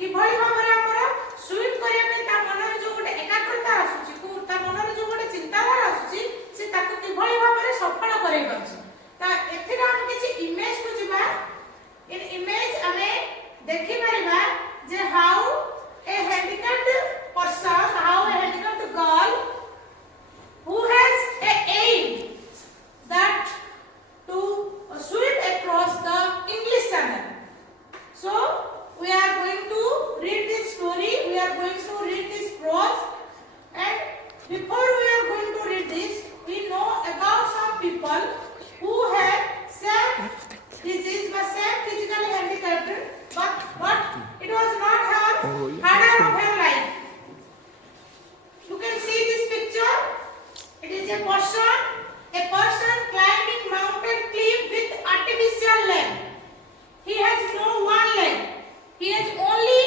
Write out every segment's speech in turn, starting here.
कि भली भाबरे हमरा स्विम करिया पे ता मनरे जो गोटे एकाग्रता आसुची को ता मनरे जो गोटे चिंताधारा आसुची से ताको कि भली भाबरे सफल करै पाछ ता एथिरा हम किछि इमेज को जिबा इन इमेज हमें देखि परिबा जे how a handicapped person, how a handicapped girl who has a aim that to swim across the English Channel. So we are going to read this story, we are going to read this prose, and before we are going to read this, we know about some people who have same disease but same physically handicapped, but it was not her harder of her life. You can see this picture. It is a person climbing mountain cliff with artificial leg. He has no one leg. He has only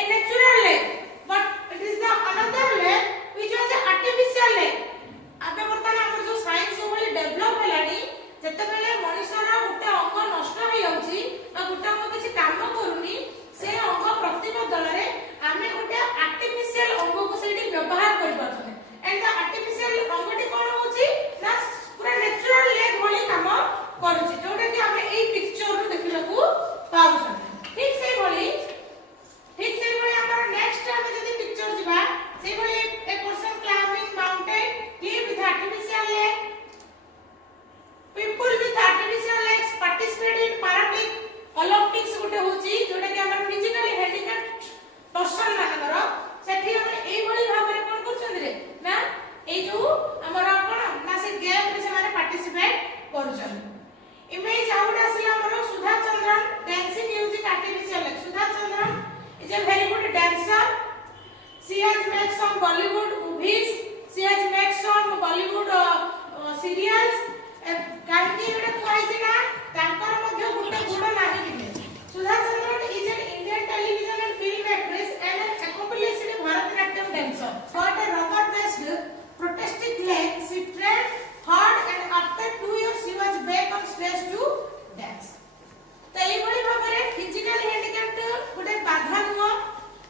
a natural leg, but it is the another leg which was an artificial leg. आबे बर्तमान हमर जो science ओली develop हेलानी जते बेले मनुष्यर गुटे अंग नष्ट हो जाउची आ गुटे अंग किछि काम करूनी से अंग प्रतिबदल रे आमे गुटे आर्टिफिशियल अंग को सेठी व्यवहार करि पाछने एंड द आर्टिफिशियल अंगटी कोन होची ना पूरा नेचुरल लेग भली काम करूची जोटा कि आमे एई पिक्चर रो देखिलाकू पाउछन ठीक से भली हमर नेक्स्ट आमे जदी पिक्चर जिबा से भली a person climbing mountain cliff with artificial leg. People with artificial legs participate in Paralympic Olympics गोटे होची जोटा कि हमर फिजिकली हैंडिकैप्ड पर्सन मानकर सेठी हम एई भली भाबरे कोन करछन रे ना ए जो हमर कोन ना से गेम रे से माने पार्टिसिपेट करछन इमेज आउट आसिला हमर Sudha Chandran dancing using artificial leg Sudha Chandran is a very good dancer. She has made some Bollywood movies. She has made some Bollywood serials. काहेकि एटा कहै ना तांकर मध्ये गुटे गुण नाही दिले Sudha Chandran is an Indian television and film actress and an accomplished Bharatanatyam dancer. Got a rubber-based prosthetic leg. She trained hard and after 2 years she was back on stage to dance. तो एई बड़ी भाबरे फिजिकल हैंडिकैप्ड गुटे बाधा नुवा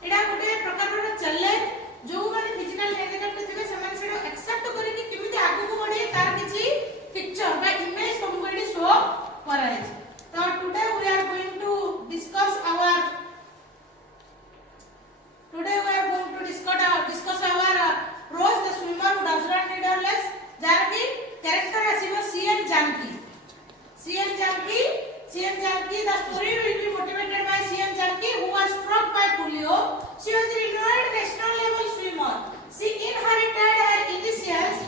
एटा गुटे प्रकारर challenge जो माने physical handicapped थिबे समान shadow accept करी कि किमिति आगु को बढे तार किछि पिक्चर बा इमेज तुमको एडी शो कराइ तो today we are going to discuss our prose the swimmer who does not need her legs jar की character आसीबो CN Janki the story will be motivated by CN Janki who was struck by polio. She was a renowned national level swimmer. She inherited her initials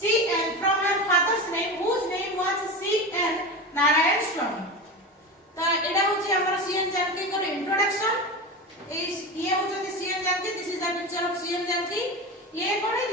CN from her father's name whose name was CN Narayan Swamy. तो एडा होची हमर CN Janki को introduction ये होची CN Janki. This is the picture of CN Janki. ये कोन है